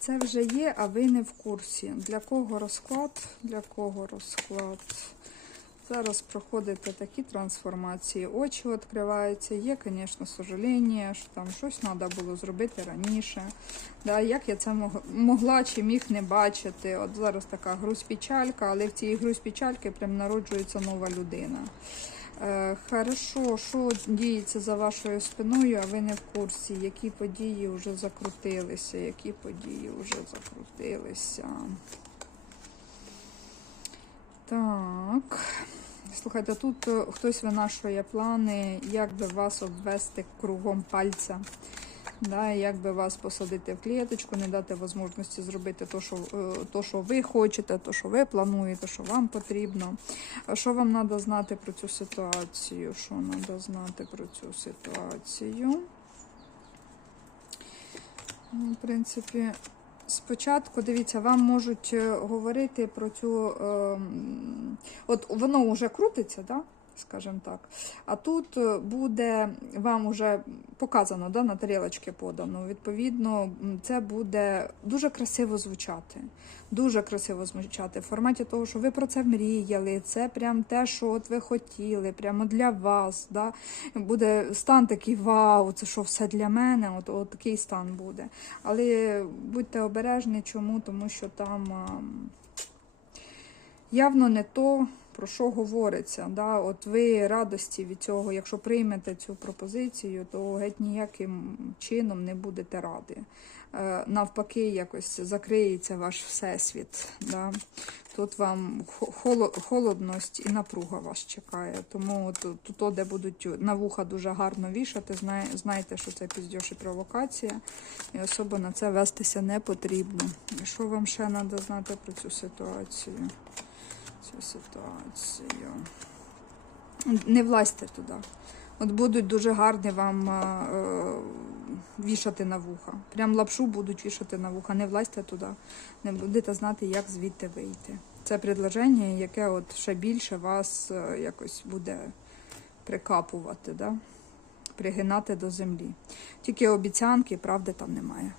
це вже є, а ви не в курсі. Для кого розклад? Для кого розклад? Зараз проходите такі трансформації, очі відкриваються. Є, звісно, сожаління, що там щось треба було зробити раніше. Да, як я це могла чи міг не бачити. От зараз така груз печалька, але в цій груз печальки прям народжується нова людина. Е, хорошо, що діється за вашою спиною, а ви не в курсі, які події вже закрутилися, які події вже закрутилися. Так. Слухайте, тут е, хтось винашує плани, як би вас обвести кругом пальця. Да, як би вас посадити в клеточку, не дати можливості зробити те, що, е, то, що ви хочете, то, що ви плануєте, що вам потрібно. Що вам треба знати про цю ситуацію? Що треба знати про цю ситуацію? Ну, в принципі, спочатку, дивіться, вам можуть е, говорити про цю. е, от воно вже крутиться, да? скажімо так. А тут е, буде вам вже показано, да, на тарілочці подано. Відповідно, це буде дуже красиво звучати. Дуже красиво звучати в форматі того, що ви про це мріяли. Це прям те, що от ви хотіли, прямо для вас. Да? Буде стан такий вау, це що все для мене. От, от такий стан буде. Але будьте обережні, чому? Тому що там а, явно не то, про що говориться. Да? От ви радості від цього, якщо приймете цю пропозицію, то геть ніяким чином не будете раді. Е, Навпаки, якось закриється ваш всесвіт. Да? Тут вам хо- холодність і напруга вас чекає. Тому тут, де будуть на вуха дуже гарно вішати, знайте, що це піздьош і провокація, і особо на це вестися не потрібно. Що вам ще треба знати про цю ситуацію? Цю ситуацію. Не влазьте туди. От будуть дуже гарні вам е, е, вішати на вуха. Прям лапшу будуть вішати на вуха. Не влазьте туди. Не будете знати, як звідти вийти. Це предложення, яке от ще більше вас е, якось буде прикапувати, да? пригинати до землі. Тільки обіцянки, правди там немає.